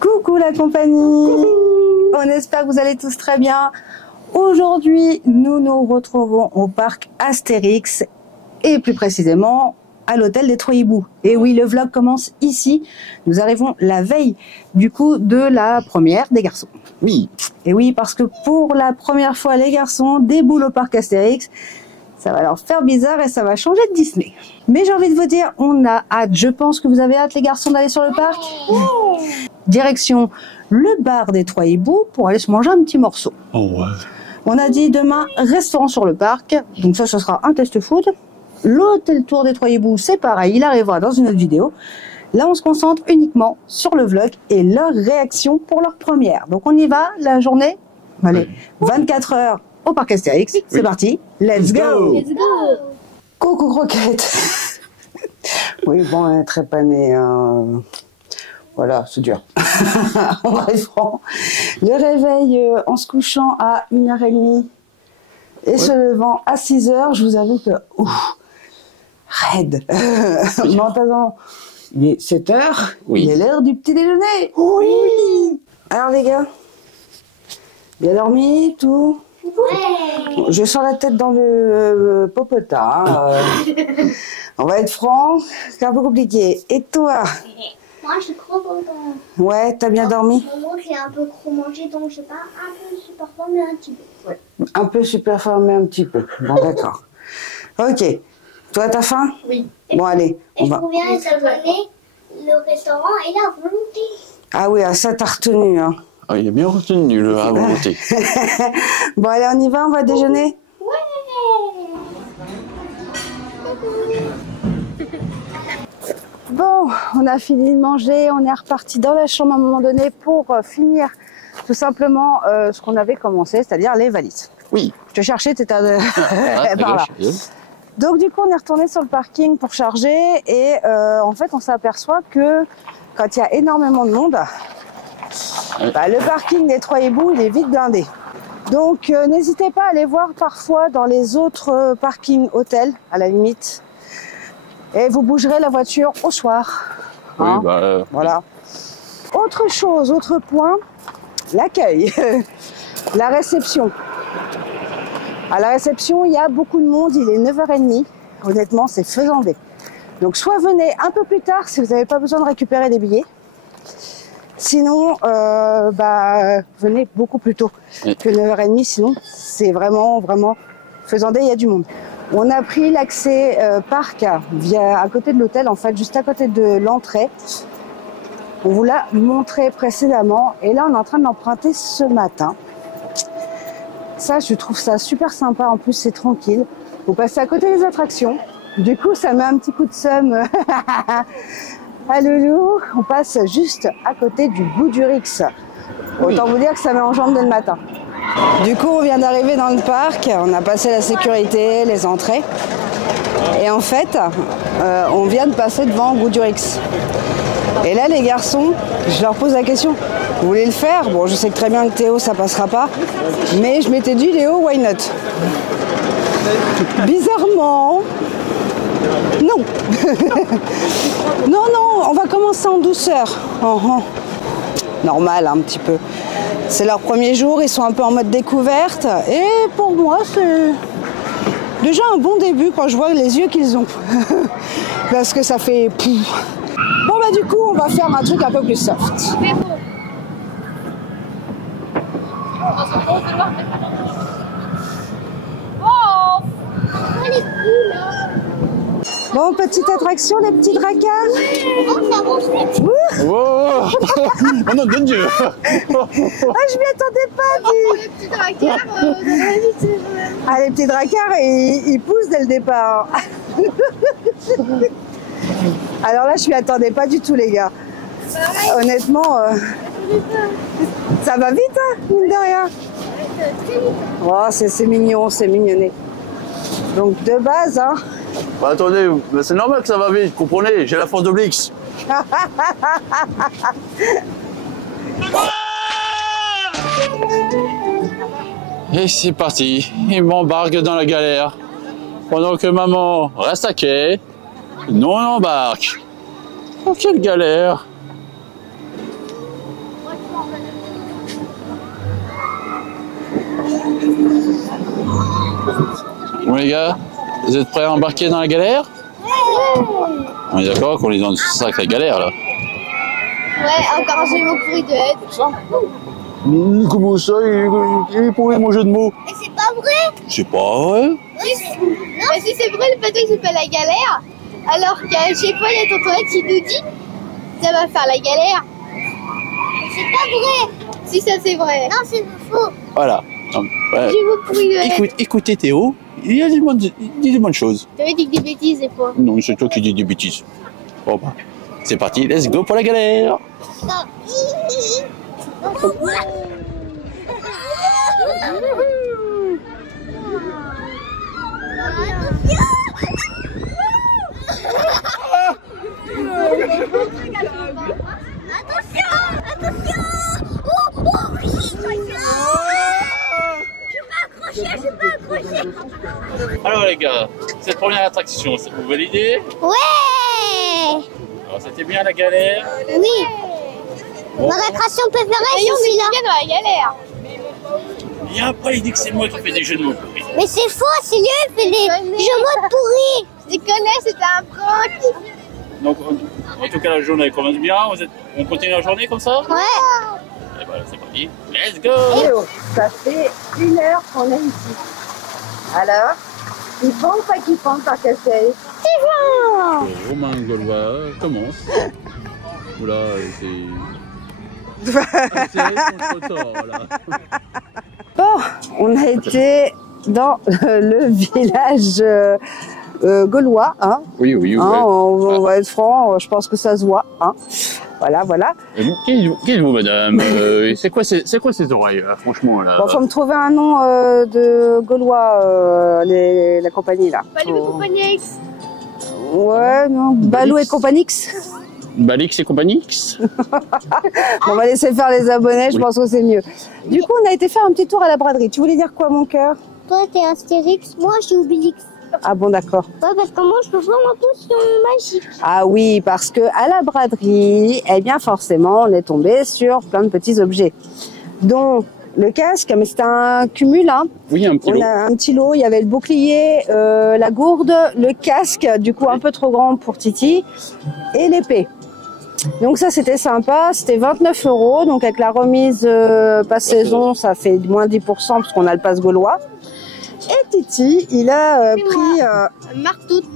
Coucou la compagnie. On espère que vous allez tous très bien. Aujourd'hui, nous nous retrouvons au parc Astérix et plus précisément à l'hôtel des Trois Hiboux. Et oui, le vlog commence ici. Nous arrivons la veille du coup de la première des garçons. Oui. Et oui, parce que pour la première fois, les garçons déboulent au parc Astérix. Ça va leur faire bizarre et ça va changer de Disney. Mais j'ai envie de vous dire, on a hâte. Je pense que vous avez hâte, les garçons, d'aller sur le parc. Direction le bar des Trois Hiboux pour aller se manger un petit morceau. Oh ouais. On a dit demain, restaurant sur le parc. Donc ça, ce sera un test food. L'hôtel Tour des Trois Hiboux, c'est pareil, il arrivera dans une autre vidéo. Là, on se concentre uniquement sur le vlog et leur réaction pour leur première. Donc on y va, la journée. Allez, 24 heures au parc Astérix. C'est parti, let's go. Let's go. Coucou Croquette. Oui, bon, elle est très panée. Voilà, c'est dur. On va être franc. Le réveil en se couchant à 1h30 et se levant à 6h, je vous avoue que... raide. Maintenant, il est 7h, Oui. il est l'heure du petit déjeuner. Oui. Alors les gars, bien dormi, tout? Ouais. Je sens la tête dans le popotin. On va être franc, c'est un peu compliqué. Et toi? Moi, je suis trop contente. Ouais, t'as bien dormi? Moi, j'ai un peu trop mangé, donc je sais pas, un peu super fort, mais un petit peu. Ouais. Un peu super fort, mais un petit peu. Bon, d'accord. Ok. Toi, t'as faim? Oui. Bon, allez, Et on je va. trouve bien s'abonner le restaurant et la volonté. Ah oui, ça t'a retenu, hein. Ah, il a bien retenu le à volonté. Bon, allez, on y va, on va déjeuner? Ouais. Bon, on a fini de manger, on est reparti dans la chambre à un moment donné pour finir tout simplement ce qu'on avait commencé, c'est-à-dire les valises. Oui. Je te cherchais, t'étais Ah, par là. gauche. Donc du coup, on est retourné sur le parking pour charger et en fait, on s'aperçoit que quand il y a énormément de monde, bah, le parking des Trois Hiboux, il est vite blindé. Donc n'hésitez pas à aller voir parfois dans les autres parkings hôtels, à la limite. Et vous bougerez la voiture au soir. Oui, Hein, bah, voilà. Autre chose, autre point, l'accueil, la réception. À la réception, il y a beaucoup de monde, il est 9h30. Honnêtement, c'est faisandé. Donc, soit venez un peu plus tard si vous n'avez pas besoin de récupérer des billets. Sinon, venez beaucoup plus tôt que 9h30. Sinon, c'est vraiment faisandé, il y a du monde. On a pris l'accès parc à côté de l'hôtel, en fait, juste à côté de l'entrée. On vous l'a montré précédemment. Et là, on est en train de l'emprunter ce matin. Ça, je trouve ça super sympa. En plus, c'est tranquille. Vous passez à côté des attractions. Du coup, ça met un petit coup de seum à Loulou. On passe juste à côté du Bout du Rix. Autant vous dire que ça met en jambe dès le matin. Du coup, on vient d'arriver dans le parc. On a passé la sécurité, les entrées. Et en fait, on vient de passer devant Bout du Rix. Et là, les garçons, je leur pose la question. Vous voulez le faire? Bon, je sais que très bien que Théo, ça passera pas. Mais je m'étais dit, Léo, why not? Bizarrement, non. Non, on va commencer en douceur. Normal, un petit peu. C'est leur premier jour, ils sont un peu en mode découverte. Et pour moi, c'est déjà un bon début quand je vois les yeux qu'ils ont. Parce que ça fait... Bon, bah du coup, on va faire un truc un peu plus soft. Bon, petite attraction, les petits dracards. Oh, ça avance vite. Oh, oh non, de Dieu. Ah, je m'y attendais pas, dis. Les petits dracards, ça va vite. Ah, les petits dracards, ils poussent dès le départ. Alors là, je m'y attendais pas du tout, les gars. Honnêtement, ça va vite, hein, mine de rien. Oh, c'est mignon, c'est mignonné. Donc, de base, hein. Bah, attendez, c'est normal que ça va vite, comprenez, j'ai la force d'Oblix. Et c'est parti, il m'embarque dans la galère. Pendant que maman reste à quai, nous on embarque. Oh, quelle galère! Bon les gars, vous êtes prêts à embarquer dans la galère? On est d'accord qu'on est dans une sacrée galère là. Ouais, encore un jeu de mots pourri de aide. Comment ça, il est pourri mon jeu de mots? Mais c'est pas vrai. C'est pas vrai. Non, mais si c'est vrai, le bateau s'appelle la galère. Alors qu'à chaque fois, il y a tonton Ed qui nous dit ça va faire la galère. Mais c'est pas vrai. Si ça c'est vrai. Non, c'est faux. Voilà. Non, ouais. Jeu de mots pourri de aide. Écoutez Théo, il dit des bonnes choses. Tu dit que des bêtises des fois. Non, c'est toi qui dis des bêtises. Bon bah, c'est parti, let's go pour la galère. Attention. Oh, je suis pas accroché. Alors les gars, cette première attraction, vous validez? Ouais. Alors c'était bien la galère? Oui. Bon. Ma attraction préférée, c'est celui-là. Dans la galère. Et après il dit que c'est moi qui fais des jeux de mots. Mais c'est faux, c'est lui qui fait des jeux de mots pourris. Je connais, c'était un prank. Donc en tout cas la journée commence bien, on continue la journée comme ça? Ouais. Et voilà, c'est parti, let's go! Théo, ça fait 1 heure qu'on est ici. Alors, il faut ou pas qu'il faut par Castel? C'est bon. Le Romain Gaulois commence. Oula, Bon, on a été dans le village gaulois. Hein. Oui. Hein, on va être franc, je pense que ça se voit. Hein. Voilà. Qui êtes-vous, madame? C'est quoi ces oreilles, là, franchement là? Bon, faut me trouver un nom de gaulois, la compagnie là. Balou et compagnie X. Ouais, non, Balou et compagnie. Balix et compagnie? Bon, on va laisser faire les abonnés, je pense que c'est mieux. Du coup, on a été faire un petit tour à la braderie. Tu voulais dire quoi, mon cœur? Toi, t'es Astérix, moi, je suis Obélix. Ah bon, d'accord. Ouais, parce que moi, je peux faire ma potion magique. Ah oui, parce que à la braderie, eh bien forcément, on est tombé sur plein de petits objets. Donc le casque, mais c'est un cumul, hein. Oui, un petit lot. On a un petit lot, il y avait le bouclier, la gourde, le casque, du coup un peu trop grand pour Titi, et l'épée. Donc ça c'était sympa, c'était 29 €, donc avec la remise passe saison, ça fait moins 10% parce qu'on a le passe gaulois. Et Titi, il a pris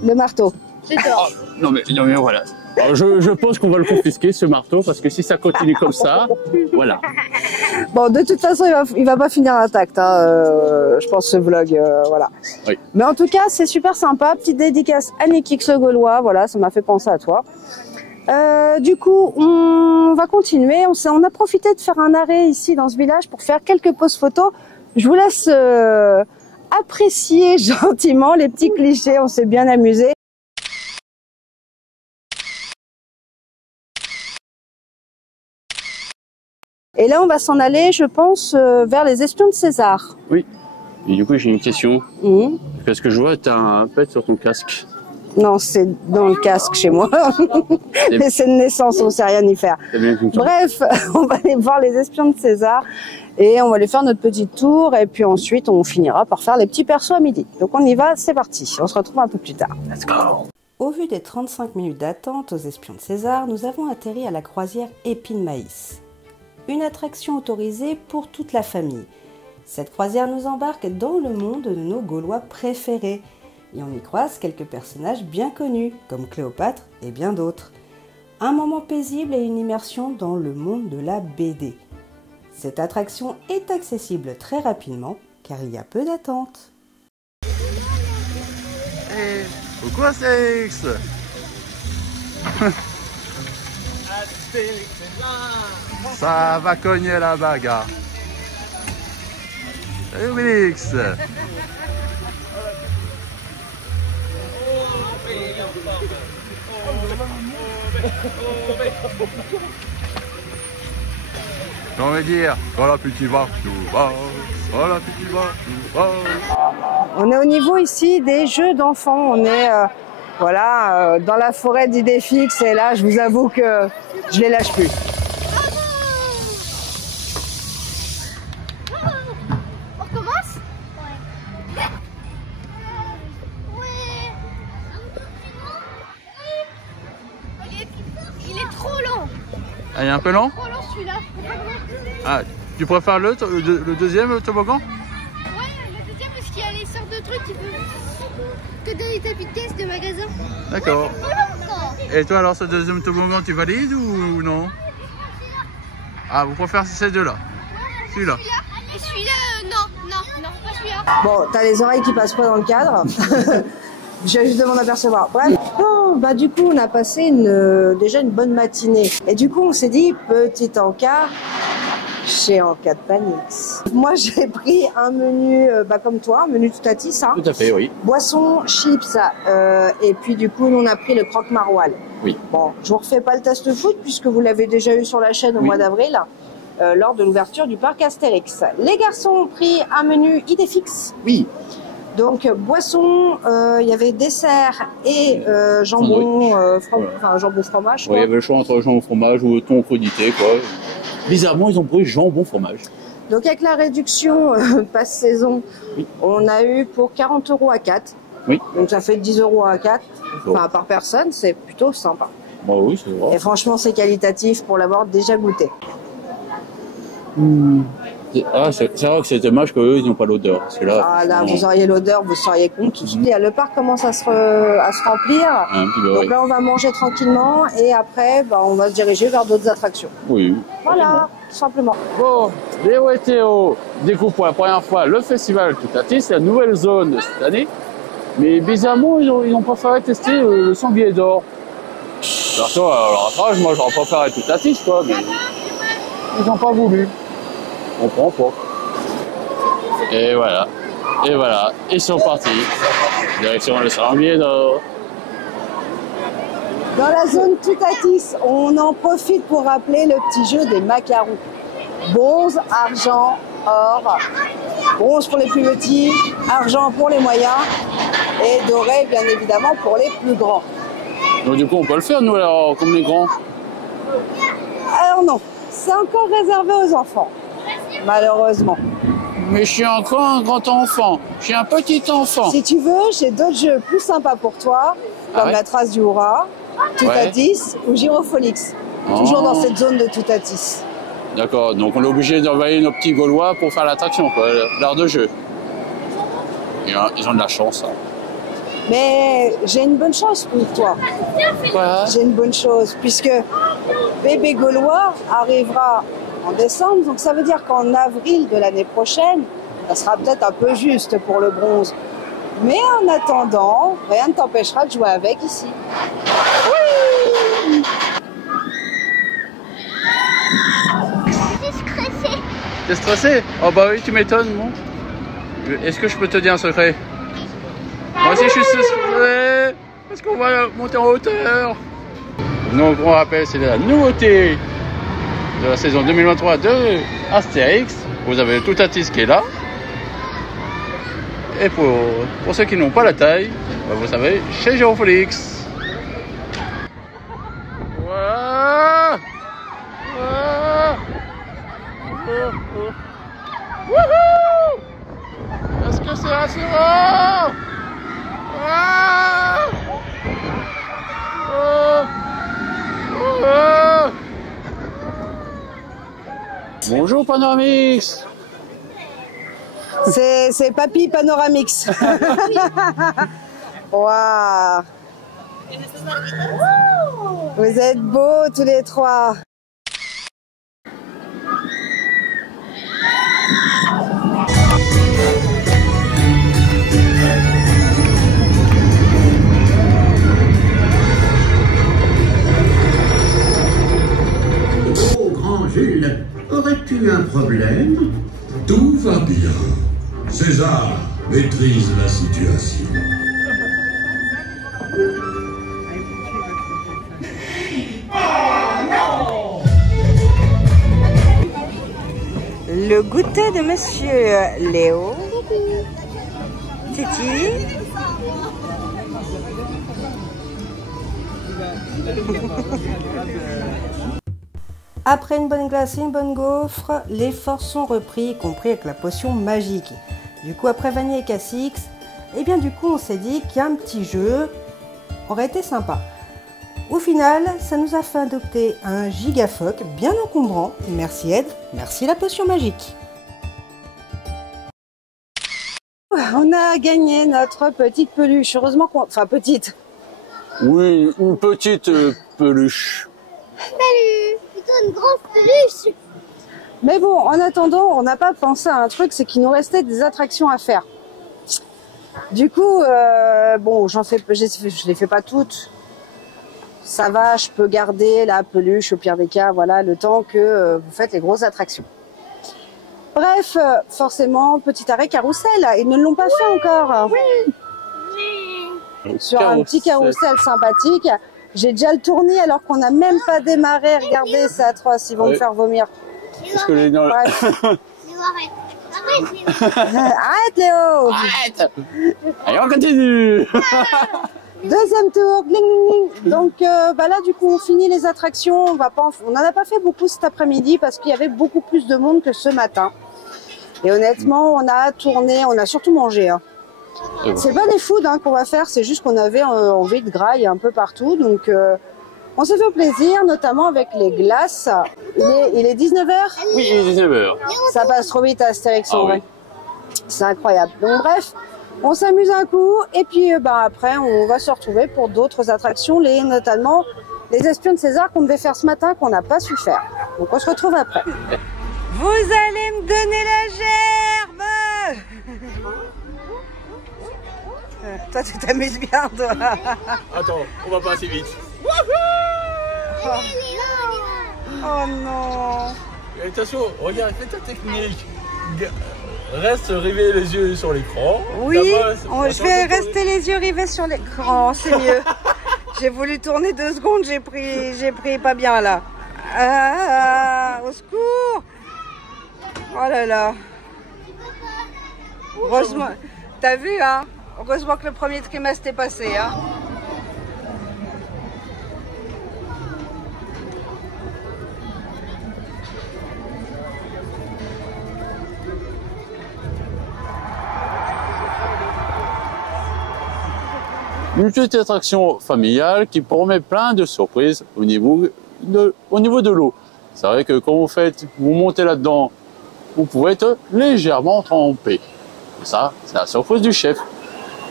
le marteau. Ah, non mais voilà. Alors, je pense qu'on va le confisquer ce marteau parce que si ça continue comme ça, voilà. Bon, de toute façon, il va pas finir intact, hein, je pense ce vlog, voilà. Oui. Mais en tout cas, c'est super sympa. Petite dédicace à Nikix le Gaulois, voilà, ça m'a fait penser à toi. Du coup, on va continuer. On a profité de faire un arrêt ici dans ce village pour faire quelques poses photos. Je vous laisse apprécier gentiment les petits clichés. On s'est bien amusé. Et là, on va s'en aller, je pense, vers les espions de César. Oui. Et du coup, j'ai une question. Mmh. Parce que je vois, tu as un pet sur ton casque. Non, c'est dans le casque chez moi. Mais c'est de naissance, on ne sait rien y faire. Bref, on va aller voir les espions de César et on va aller faire notre petit tour. Et puis ensuite, on finira par faire les petits persos à midi. Donc on y va, c'est parti. On se retrouve un peu plus tard. Let's go. Au vu des 35 minutes d'attente aux espions de César, nous avons atterri à la croisière Épine Maïs. Une attraction autorisée pour toute la famille. Cette croisière nous embarque dans le monde de nos Gaulois préférés. Et on y croise quelques personnages bien connus, comme Cléopâtre et bien d'autres. Un moment paisible et une immersion dans le monde de la BD. Cette attraction est accessible très rapidement, car il y a peu d'attente. Hey, coucou Astérix. Ça va cogner la bagarre. Salut Obélix. J'ai envie de dire, voilà petit va, voilà petit va. On est au niveau ici des jeux d'enfants. On est dans la forêt d'Idéfix et là, je vous avoue que je les lâche plus. Ah, il est un peu lent? Trop lent celui-là. Ah, tu préfères le deuxième toboggan? Ouais, le deuxième parce qu'il y a les sortes de trucs qui peuvent... que dans les tapis de caisse de magasin. D'accord. Trop lent encore. Et toi alors ce deuxième toboggan, tu valides ou non? Ah, vous préférez ces deux-là? Celui-là? Et celui-là, non, pas celui-là. Bon, t'as les oreilles qui passent pas dans le cadre. Je viens juste de m'en apercevoir. Bref, bon, bah du coup, on a passé déjà une bonne matinée. Et du coup, on s'est dit, petit encas chez Encas de Panix. Moi, j'ai pris un menu, comme toi, un menu Toutatis. Hein. Tout à fait, oui. Boisson, chips, et puis du coup, on a pris le croque maroilles. Oui. Bon, je vous refais pas le test foot puisque vous l'avez déjà eu sur la chaîne au mois d'avril. Lors de l'ouverture du parc Astérix. Les garçons ont pris un menu idée fixe. Oui. Donc boisson, il y avait dessert et jambon, jambon fromage. Ouais, il y avait le choix entre jambon fromage ou thon crudité, quoi. Bizarrement, ils ont pris jambon fromage. Donc avec la réduction passe saison, oui. On a eu pour 40 € à 4. Oui. Donc ça fait 10 € à 4, enfin par personne, c'est plutôt sympa. Bah oui, c'est vrai. Et franchement, c'est qualitatif pour l'avoir déjà goûté. Ah, c'est vrai que c'est dommage qu'eux, ils n'ont pas l'odeur. Ah là, vous auriez l'odeur, vous seriez content. Le parc commence à se remplir. Donc là, on va manger tranquillement et après, on va se diriger vers d'autres attractions. Oui. Voilà, tout simplement. Bon, Léo et Théo découvrent pour la première fois le festival Toutatis, la nouvelle zone de cette année. Mais bizarrement, ils ont préféré tester le sanglier d'or. Perso, alors après, moi, j'aurais préféré Toutatis, quoi, mais ils n'ont pas voulu. On comprend pas. Et voilà. Et voilà. Ils sont partis. Direction le sanglier d'or. Dans la zone Toutatis, on en profite pour rappeler le petit jeu des macarons. Bronze, argent, or. Bronze pour les plus petits, argent pour les moyens et doré, bien évidemment, pour les plus grands. Donc du coup, on peut le faire, nous, alors, comme les grands? Alors non, c'est encore réservé aux enfants. Malheureusement. Mais je suis encore un grand enfant. Je suis un petit enfant. Si tu veux, j'ai d'autres jeux plus sympas pour toi, comme la trace du Hurrah, Toutatis ou Gyrofolix. Toujours dans cette zone de Toutatis. D'accord, donc on est obligé d'envoyer nos petits Gaulois pour faire l'attraction, l'art de jeu. Ils ont de la chance. Hein. Mais j'ai une bonne chose pour toi. Quoi? J'ai une bonne chose, puisque bébé Gaulois arrivera en décembre, donc ça veut dire qu'en avril de l'année prochaine, ça sera peut-être un peu juste pour le bronze. Mais en attendant, rien ne t'empêchera de jouer avec ici. Oui! Je suis stressée. T'es stressé? Oh bah oui, tu m'étonnes, bon. Est-ce que je peux te dire un secret? Moi aussi je suis stressé, parce qu'on va monter en hauteur. Donc on rappelle, c'est la nouveauté de la saison 2023 de Astérix. Vous avez le Toutatis qui est là. Et pour ceux qui n'ont pas la taille, vous savez, chez Gyrofolix. Voilà. Voilà. Wouhou! Est-ce que c'est rassurant? Ah! Oh! Oh! Bonjour Panoramix. C'est Papy Panoramix. Waouh! Vous êtes beaux tous les trois. Oh, grand Jules, aurais-tu un problème? Tout va bien. César maîtrise la situation. Le goûter de Monsieur Léo. Titi. Après une bonne glace et une bonne gaufre, les forces sont repris, y compris avec la potion magique. Du coup, après Vanille et Cassix, et bien du coup, on s'est dit qu'un petit jeu aurait été sympa. Au final, ça nous a fait adopter un gigaphoque bien encombrant. Merci Ed, merci la potion magique. On a gagné notre petite peluche. Heureusement qu'on... Enfin, petite. Oui, une petite peluche. Salut, plutôt une grosse peluche. Mais bon, en attendant, on n'a pas pensé à un truc, c'est qu'il nous restait des attractions à faire. Du coup, bon, je les fais pas toutes. Ça va, je peux garder la peluche au pire des cas, voilà, le temps que vous faites les grosses attractions. Bref, forcément, petit arrêt carrousel, ils ne l'ont pas fait encore. Sur un petit carrousel sympathique. J'ai déjà le tourné alors qu'on n'a même pas démarré. Regardez, c'est atroce, ils vont me faire vomir. Parce que les... Bref. Arrête Léo. Arrête. Allez, on continue. Deuxième tour, gling, gling, gling. Donc bah là du coup on finit les attractions, on n'en a pas fait beaucoup cet après-midi parce qu'il y avait beaucoup plus de monde que ce matin. Et honnêtement on a tourné, on a surtout mangé. Hein. C'est pas des foods hein, qu'on va faire, c'est juste qu'on avait envie de graille un peu partout. Donc on s'est fait plaisir, notamment avec les glaces. Il est 19h? Oui, il est 19h. Ça passe trop vite à Astérix en vrai. Oui. C'est incroyable. Donc bref. On s'amuse un coup et puis après on va se retrouver pour d'autres attractions, notamment les espions de César qu'on devait faire ce matin qu'on n'a pas su faire. Donc on se retrouve après. Vous allez me donner la gerbe. Toi tu t'amuses bien toi. Attends, on va pas assez vite. Oh non. Et attention, regarde, fais ta technique. Reste rivé les yeux sur l'écran. Oui, je vais rester les yeux rivés sur l'écran, c'est mieux. J'ai voulu tourner 2 secondes, j'ai pris pas bien là. Au secours. Oh là là. Heureusement, t'as vu hein? Heureusement que le premier trimestre est passé hein. Une petite attraction familiale qui promet plein de surprises au niveau de l'eau. C'est vrai que quand vous montez là-dedans, vous pouvez être légèrement trempé. Et ça, c'est la surprise du chef.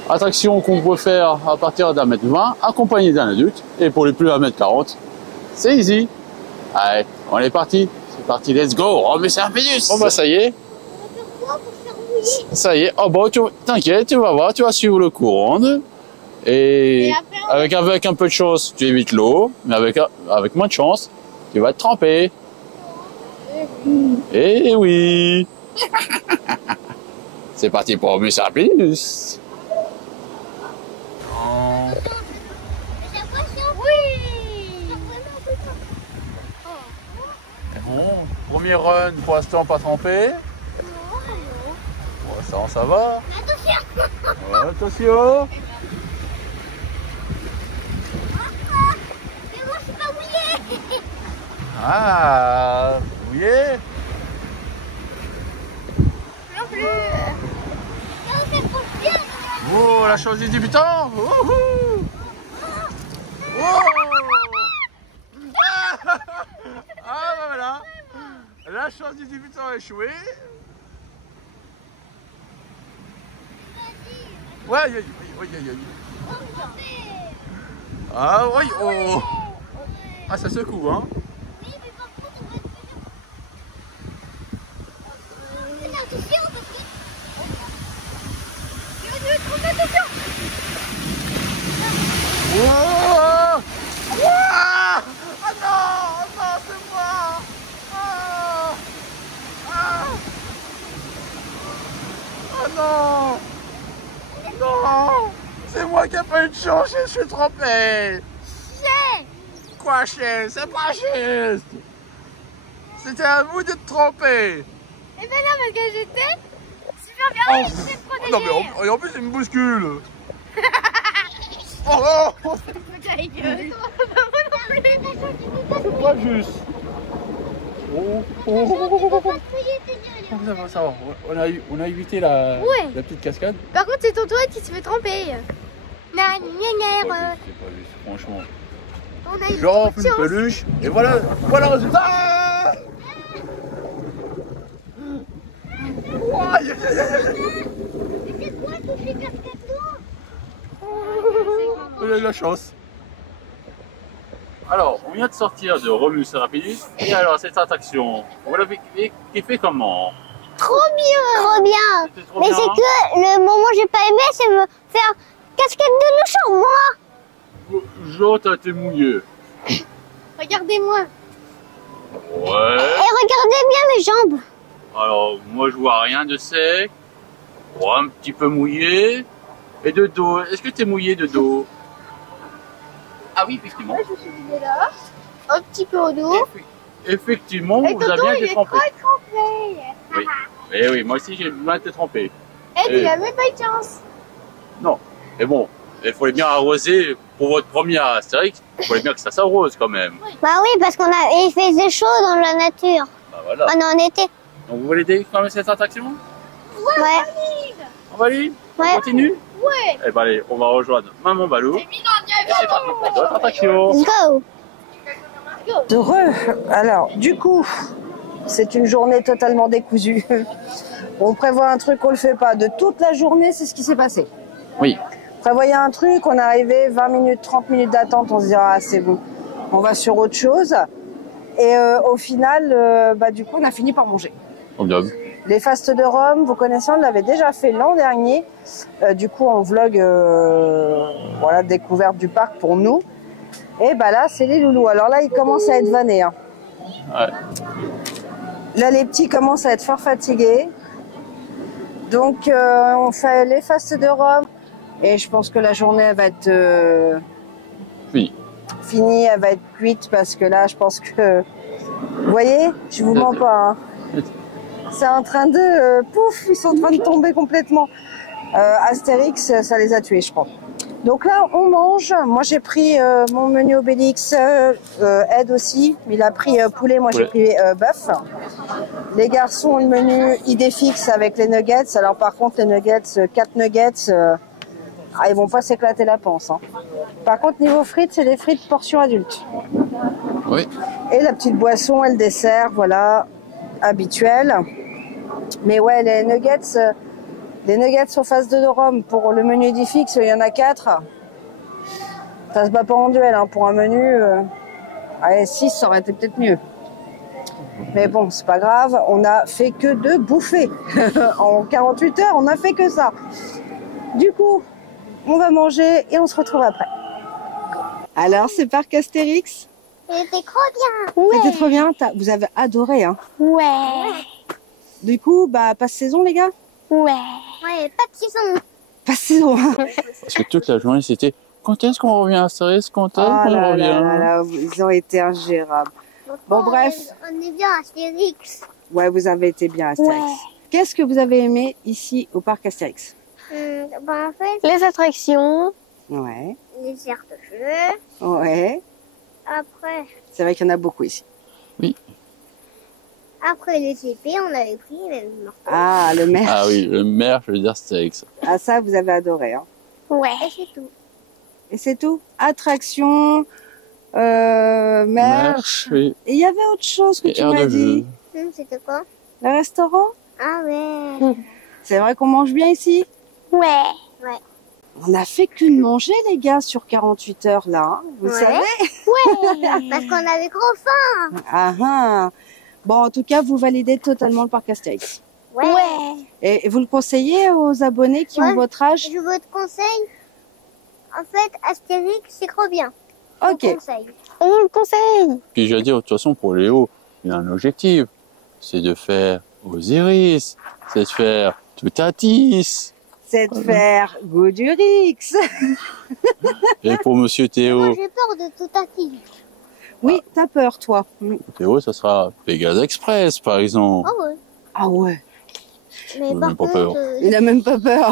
Attraction qu'on peut faire à partir d'1,20 m accompagné d'un adulte. Et pour les plus 1,40 m, c'est easy. Allez, on est parti. C'est parti, let's go. Oh, mais c'est un pédus. Bon, bah, ça y est. Ça y est. Oh, bon, t'inquiète, tu vas voir, tu vas suivre le courant. Et avec un peu de chance, tu évites l'eau, mais avec moins de chance, tu vas te tremper. Et oui. C'est parti pour Mus à plus. Bon, premier run, pour l'instant pas trempé. Pour l'instant ça va. Attention. Attention. Ah, mouillé. Non plus. Oh, la chance du débutant. Oh. Ah, bah voilà. La chance du débutant a échoué. Ouais, aïe. Ah, oui, oh. Ah, ça secoue, hein. Oh! Ah non, c'est moi! Non! C'est moi qui n'ai pas eu de chance, je suis trompé! Chien! Quoi, chien? C'est pas juste! C'était à vous d'être trompé! Eh ben non, parce que j'étais super bien, j'étais protégée! Non, mais en plus, il me bouscule! Oh! Ta gueule! C'est pas juste! Ça va. On a évité la petite cascade. Par contre, c'est ton toit qui se fait tremper. C'est pas juste, franchement. Je renfle une peluche et voilà le résultat. Aïe, aïe, aïe, aïe. C'est quoi toutes les casquettes d'eau? On a eu la chance. Alors, on vient de sortir de Romulus et Rapidus. Et alors, cette attraction, on l'a kiffé comment? Trop bien. Trop bien. C'était trop Mais bien, c'est hein? que le moment que j'ai pas aimé, c'est me faire casquette de louchon, moi. Jo, t'as été mouillé. Regardez-moi. Ouais. Et regardez bien mes jambes. Alors, moi, je vois rien de sec. Oh, un petit peu mouillé. Et de dos. Est-ce que t'es mouillé de dos? Ah oui, effectivement. Moi, je suis vidée là. Un petit peu au dos. Effectivement, Et vous avez Toto, bien il été est trempé. trop trempé. Oui. Eh oui, moi aussi, j'ai bien été trempé. Et il a même pas eu de chance. Mais bon, il fallait bien arroser pour votre première Astérix. Il fallait bien que ça s'arrose quand même. Bah oui, parce il faisait chaud dans la nature. Bah voilà. On en était. Donc vous voulez découvrir quand même cette attraction? Ouais. On valide? Ouais. On continue? Ouais. Eh ben allez, on va rejoindre Maman Balou. Et c'est parti pour d'autres attractions. Let's go. Heureux. Alors, du coup, c'est une journée totalement décousue. On prévoit un truc, on le fait pas. De toute la journée, c'est ce qui s'est passé. Oui. On prévoyait un truc, on est arrivé, 20 minutes, 30 minutes d'attente, on se dit ah c'est bon, on va sur autre chose. Et au final, du coup, on a fini par manger. Les fastes de Rome, vous connaissez, on l'avait déjà fait l'an dernier. Du coup, en vlog, voilà, découverte du parc pour nous. Et bah là, c'est les loulous. Alors là, ils commencent à être vannés. Hein. Ouais. Là, les petits commencent à être fort fatigués. Donc, on fait les fastes de Rome. Et je pense que la journée, elle va être finie, elle va être cuite. Parce que là, je pense que... Vous voyez, je vous mens pas. Hein. C'est en train de... pouf, ils sont en train de tomber complètement. Astérix, ça les a tués, je crois. Donc là, on mange. Moi, j'ai pris mon menu Obélix. Ed aussi. Il a pris poulet. Moi, j'ai pris bœuf. Les garçons ont le menu idée fixe avec les nuggets. Alors, par contre, les nuggets, 4 nuggets, ils vont pas s'éclater la panse. Hein. Par contre, niveau frites, c'est des frites portion adulte. Oui. Et la petite boisson et le dessert, voilà, habituel. Mais ouais, les nuggets en face de Rome, pour le menu Idifix, il y en a 4. Ça se bat pas en duel, hein. Pour un menu, 6, ça aurait été peut-être mieux. Mais bon, c'est pas grave, on a fait que de bouffer. En 48 heures, on a fait que ça. Du coup, on va manger et on se retrouve après. Alors, c'est parc Astérix? C'était trop bien. Ouais. C'était trop bien, vous avez adoré, hein? Ouais. Du coup, passe-saison, les gars? Ouais. Ouais, pas de saison. Passe-saison. Parce que toute la journée, c'était quand est-ce qu'on revient à Astérix? Quand est-ce qu'on revient? Ils ont été ingérables. Bon, bref. On est bien à Astérix. Ouais, vous avez été bien à Astérix. Ouais. Qu'est-ce que vous avez aimé ici au parc Astérix? En fait, les attractions. Ouais. Les aires de jeu. Ouais. Après. C'est vrai qu'il y en a beaucoup ici. Oui. Après les épées, on avait pris le marteau. Ah, le merch. Ah oui, le merch d'Astérix. Ah, ça, vous avez adoré. Hein. Ouais. Et c'est tout. Et c'est tout? Attraction, merch. Oui. Et il y avait autre chose que tu m'as dit. C'était quoi? Le restaurant? Ah ouais. C'est vrai qu'on mange bien ici? Ouais. Ouais. On a fait qu'une manger, les gars, sur 48 heures, là. Hein. Vous savez? Ouais. Parce qu'on avait trop faim. Ah ah. Bon, en tout cas, vous validez totalement le parc Astérix. Ouais. Et vous le conseillez aux abonnés qui ont votre âge? Je vous conseille. En fait, Astérix, c'est trop bien. Ok. On vous le conseille. Puis je veux dire, de toute façon, pour Léo, il a un objectif. C'est de faire Osiris. C'est de faire Toutatis. C'est de faire Goudurix. Et pour Monsieur Théo, Moi, j'ai peur de Toutatis. Oui, t'as peur, toi. Théo, ça sera Pégase Express, par exemple. Ah ouais. Ah ouais. Mais n'a par même pas contre, peur. Il a même pas peur.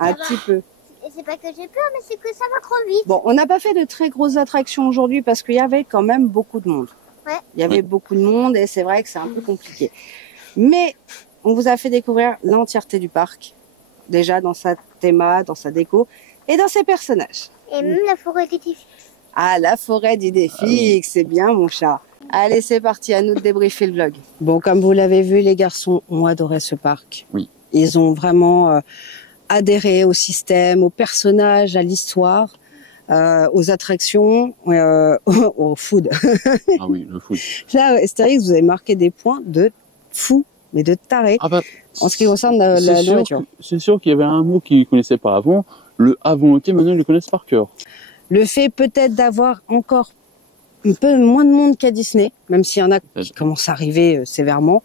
un Un petit peu. Et c'est pas que j'ai peur, mais c'est que ça va trop vite. Bon, on n'a pas fait de très grosses attractions aujourd'hui parce qu'il y avait quand même beaucoup de monde. Ouais. Il y avait beaucoup de monde et c'est vrai que c'est un peu compliqué. Mais on vous a fait découvrir l'entièreté du parc. Déjà dans sa théma, dans sa déco et dans ses personnages. Et même la forêt d'Édifice. Ah, la forêt d'Idéfix, c'est bien mon chat. Allez, c'est parti, à nous de débriefer le vlog. Bon, comme vous l'avez vu, les garçons ont adoré ce parc. Oui. Ils ont vraiment adhéré au système, aux personnages, à l'histoire, aux attractions, au food. Ah oui, le food. Là, Astérix, vous avez marqué des points de fou, mais de taré, Ah bah, en ce qui concerne la nourriture. C'est sûr qu'il y avait un mot qu'ils ne connaissaient pas avant. Le avant-été, maintenant, ils le connaissent par cœur. Le fait peut-être d'avoir encore un peu moins de monde qu'à Disney, même s'il y en a qui commencent à arriver sévèrement.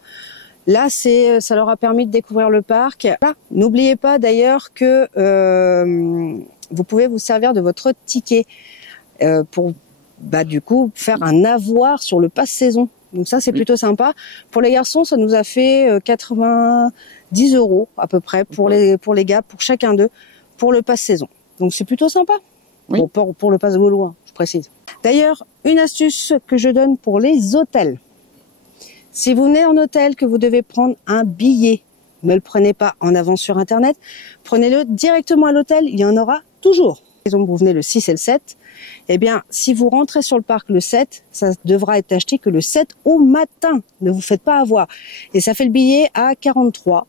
Là, ça leur a permis de découvrir le parc. Là, n'oubliez pas d'ailleurs que vous pouvez vous servir de votre ticket pour, du coup, faire un avoir sur le pass saison. Donc ça, c'est plutôt sympa. Pour les garçons, ça nous a fait 90 € à peu près pour les gars, pour chacun d'eux, pour le pass saison. Donc c'est plutôt sympa. Oui. Bon, pour le pass gaulois, je précise. D'ailleurs, une astuce que je donne pour les hôtels. Si vous venez en hôtel, que vous devez prendre un billet, ne le prenez pas en avance sur Internet, prenez-le directement à l'hôtel, il y en aura toujours. Par exemple, vous venez le 6 et le 7, eh bien, si vous rentrez sur le parc le 7, ça devra être acheté que le 7 au matin. Ne vous faites pas avoir. Et ça fait le billet à 43,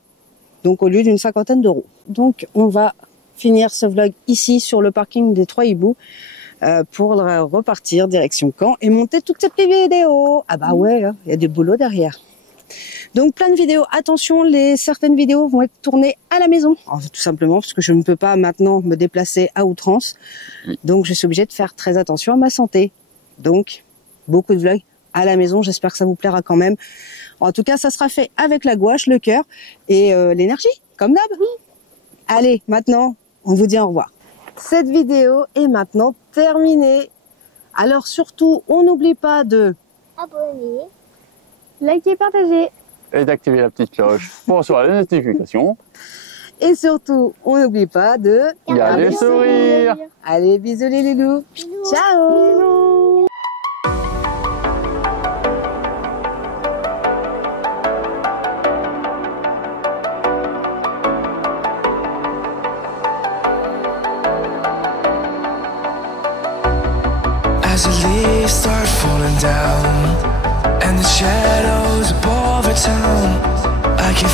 donc au lieu d'une 50aine d'euros. Donc, on va finir ce vlog ici sur le parking des Trois Hiboux pour repartir direction Caen et monter toutes ces petites vidéos. Ah bah ouais, il y a du boulot derrière. Donc plein de vidéos. Attention, certaines vidéos vont être tournées à la maison. Alors, tout simplement parce que je ne peux pas maintenant me déplacer à outrance. Donc je suis obligée de faire très attention à ma santé. Donc beaucoup de vlogs à la maison. J'espère que ça vous plaira quand même. En tout cas, ça sera fait avec la gouache, le cœur et l'énergie, comme d'hab. Allez, maintenant, on vous dit au revoir. Cette vidéo est maintenant terminée. Alors surtout, on n'oublie pas de Abonner, liker, partager. Et d'activer la petite cloche pour recevoir les notifications. Et surtout, on n'oublie pas de Gardez le sourire. Allez, bisous les loulous. Ciao. As the leaves start falling down and the shadows above the town, I can